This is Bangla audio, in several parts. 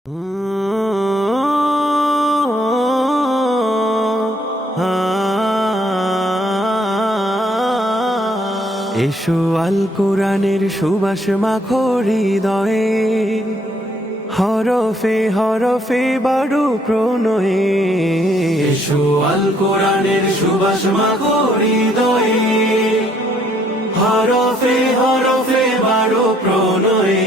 এসো আল কোরআনের সুবাস মাখো হৃদয়ে, হরফে হরফে বাড়ো প্রণয়ে। এসো আল কোরআনের সুবাস মাখো হৃদয়ে, হরফে হরফে বাড়ো প্রণয়ে।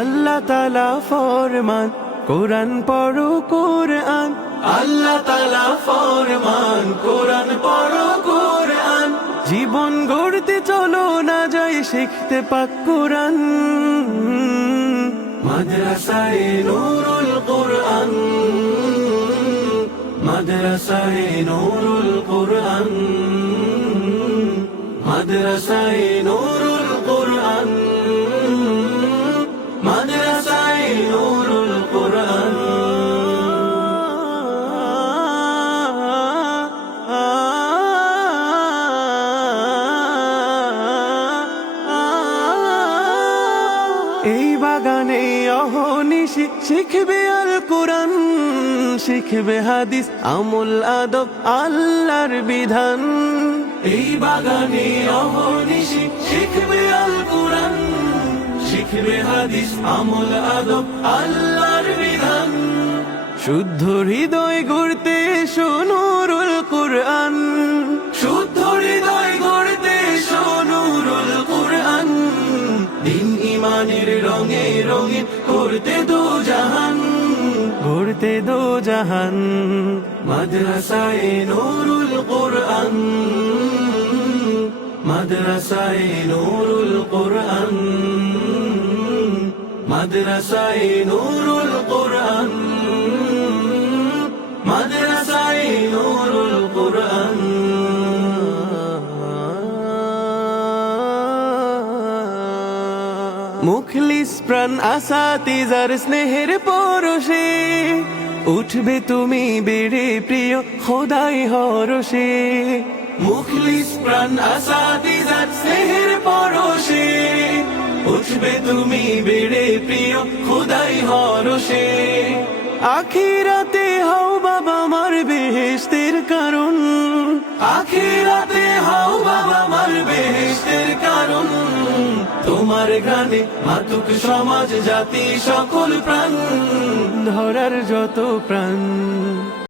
আল্লাহ তাআলা ফরমান, কোরআন পড়ো কোরআন। আল্লাহ তাআলা ফরমান, কোরআন পড়ো কোরআন। জীবন গড়তে চলো না যাই শিখতে পাক কোরআন। মাদ্রাসায়ে নূরুল কোরআন, মাদ্রাসায়ে নূরুল কোরআন, মাদ্রাসায়ে নূরুল কোরআন, মাদ্রাসায়ে নূরুল কোরআন। এই বাগানে অহনিশি শিখবে আল কোরআন, শিখবে হাদিস আমল আদব আল্লাহর বিধান। এই বাগানে অহনিশি শিখবে আল কোরআন, শিখবে হাদিস আমল আদব আল্লাহর বিধান। শুদ্ধ হৃদয় গড়তে এসো নূরুল কোরআন, শুদ্ধ হৃদয় গড়তে এসো নূরুল কোরআন। দিন ইমানের রঙে রঙিন করতে দো জাহান, করতে দো জাহান। মাদ্রাসায়ে নূরুল কোরআন, মাদ্রাসায়ে নূরুল কোরআন, মাদ্রাসায়ে নূরুল কোরআন, মাদ্রাসায়ে নূরুল কোরআন। মুখলিস প্রাণ আসাতিজার স্নেহের পরশে, উঠবে তুমি বেড়ে প্রিয় খোদাই হরষে। মুখলিস প্রাণ আসাতিজার স্নেহের পরশে, উঠবে তুমি বেড়ে প্রিয় খোদাই হরষে। আখিরাতে হও বাবা মার বেহেশতের কারণ, আখিরাতে হও বাবা মার বেহেশতের কারণ। তোমার গানে মাতুক সমাজ জাতি সকল প্রাণ, ধরার যত প্রাণ।